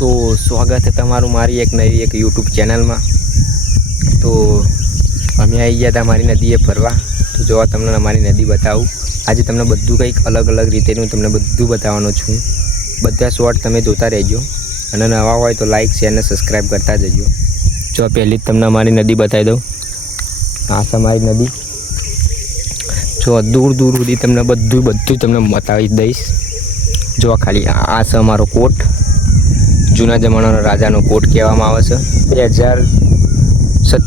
તો સ્વાગત છે તમારું મારી એક નવી યુટ્યુબ ચેનલમાં। તો અમે આવી ગયા હતા અમારી નદીએ ફરવા। તો જો તમને અમારી નદી બતાવું। આજે તમને બધું કંઈક અલગ અલગ રીતેનું તમને બધું બતાવવાનો છું। બધા શોર્ટ તમે જોતા રહેજો અને નવા હોય તો લાઈક શેર અને સબસ્ક્રાઈબ કરતા જજો। જો પહેલી જ તમને અમારી નદી બતાવી દઉં। આ છે અમારી નદી। જો દૂર દૂર સુધી તમને બધું તમને બતાવી દઈશ। જો ખાલી આ છે અમારો કોટ। જૂના જમાનાનો રાજાનો કોટ કહેવામાં આવે છે। 2027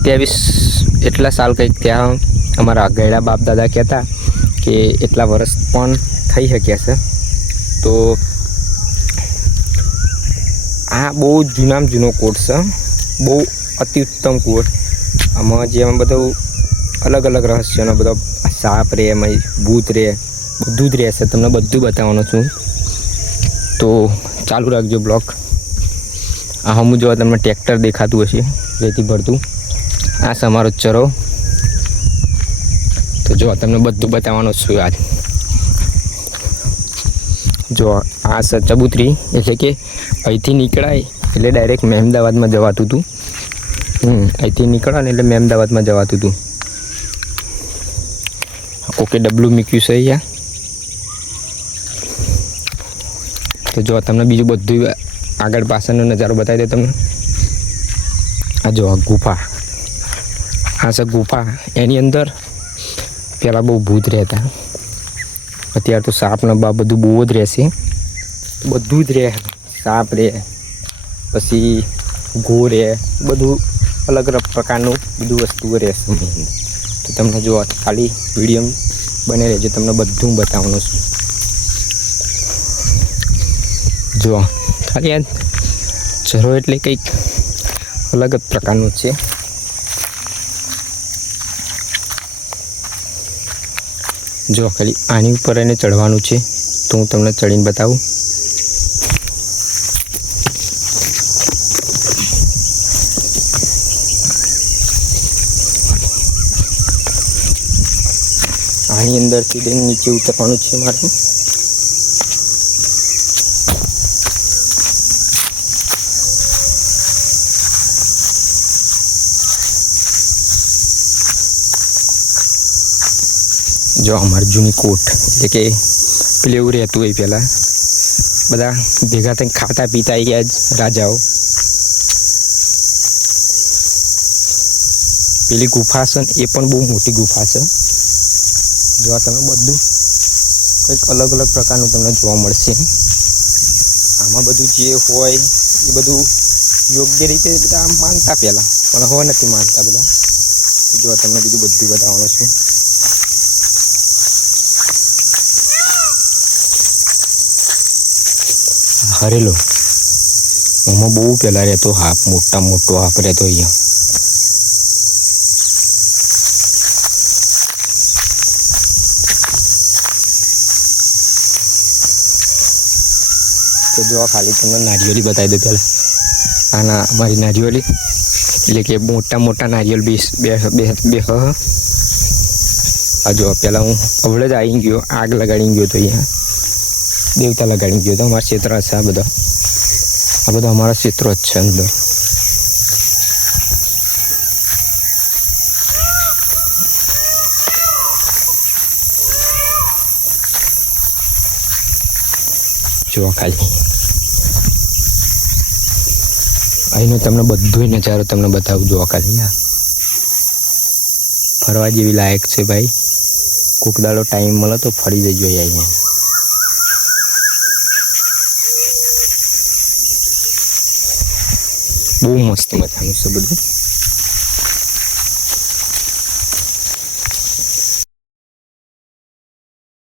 એટલા સાલ કંઈક ત્યાં અમારા ગયડા બાપ દાદા કહેતા કે એટલા વર્ષ પણ થઈ શક્યા છે। તો આ બહુ જૂનામાં જૂનો કોટ છે, બહુ અતિ ઉત્તમ કોટ। આમાં જે બધું અલગ અલગ રહસ્યનો બધો સાપ રહે, એમાં ભૂત રહે, બધું જ રહેશે। તમને બધું બતાવવાનું છું, તો ચાલુ રાખજો બ્લોગ। આ હું જો તમને ટ્રેક્ટર દેખાતું હશે રેતી ભરતું। આ છે અમારો ચરો। તો જો તમને બધું બતાવવાનું છું આજ। જો આ છે ચબૂતરી, એટલે કે અહીંથી નીકળાય એટલે ડાયરેક્ટ મહેમદાવાદમાં જવાતું હતું। અહીંથી નીકળાય ને એટલે મહેમદાવાદમાં જવાતું હતું। ઓકે ડબલું મૂક્યું છે અહીંયા। તો જો તમને બીજું બધું આગળ પાછળનો નજારો બતાવી દે તમને। આ જો આ ગુફા, આ છે ગુફા। એની અંદર પહેલાં બહુ ભૂત રહેતા। અત્યારે તો સાપ ને બા બધું બહુ જ રહેશે, બધું જ રહે। સાપ રહે, પછી ઘો રહે, બધું અલગ અલગ પ્રકારનું બધું વસ્તુઓ રહેશે। તો તમને જો ખાલી વિડીયો બને રહેજો, તમને બધું બતાવવાનું છું। જો ખાલી આ ચરો એટલે કંઈક અલગ જ પ્રકારનું છે। જો ખાલી આની ઉપર એને ચડવાનું છે, તો હું તમને ચડીને બતાવું। આની અંદરથી નીચે ઉતરવાનું છે મારે। જો અમારી જૂની કોટ, એટલે કે પેલું એવું રહેતું હોય પહેલાં બધા ભેગા થઈને ખાતા પીતા ગયા જ રાજાઓ। પેલી ગુફા છે ને એ પણ બહુ મોટી ગુફા છે। જો તમે બધું કંઈક અલગ અલગ પ્રકારનું તમને જોવા મળશે। આમાં બધું જે હોય એ બધું યોગ્ય રીતે બધા માનતા પહેલાં, પણ હવે નથી માનતા બધા। જો તમને બીજું બધું બતાવવાનું છું। હરેલો, એમાં બહુ પહેલાં રહેતો હાપ, મોટો હાપ રહેતો અહીંયા। તો જો ખાલી તમને નારિયેળી બતાવી દો પહેલાં। આના અમારી નારિયેળી, એટલે કે મોટા નારિયેળ બે હ। આ જો પહેલાં હું અવળે જ આવી ગયો, આગ લગાડી ગયો તો અહીંયા દેવતા લગાડી ગયો તો। અમારા ક્ષેત્ર છે આ બધા અમારા ક્ષેત્રો જ છે અંદર। જો ખાલી અહીંનો તમને બધો નજારો તમને બતાવું। જો ખાલી આ ફરવા જેવી લાયક છે ભાઈ। કોક દાડો ટાઈમ મળે તો ફરી જજો અહીંયા। બહુ મસ્ત મજાનું છે બધું।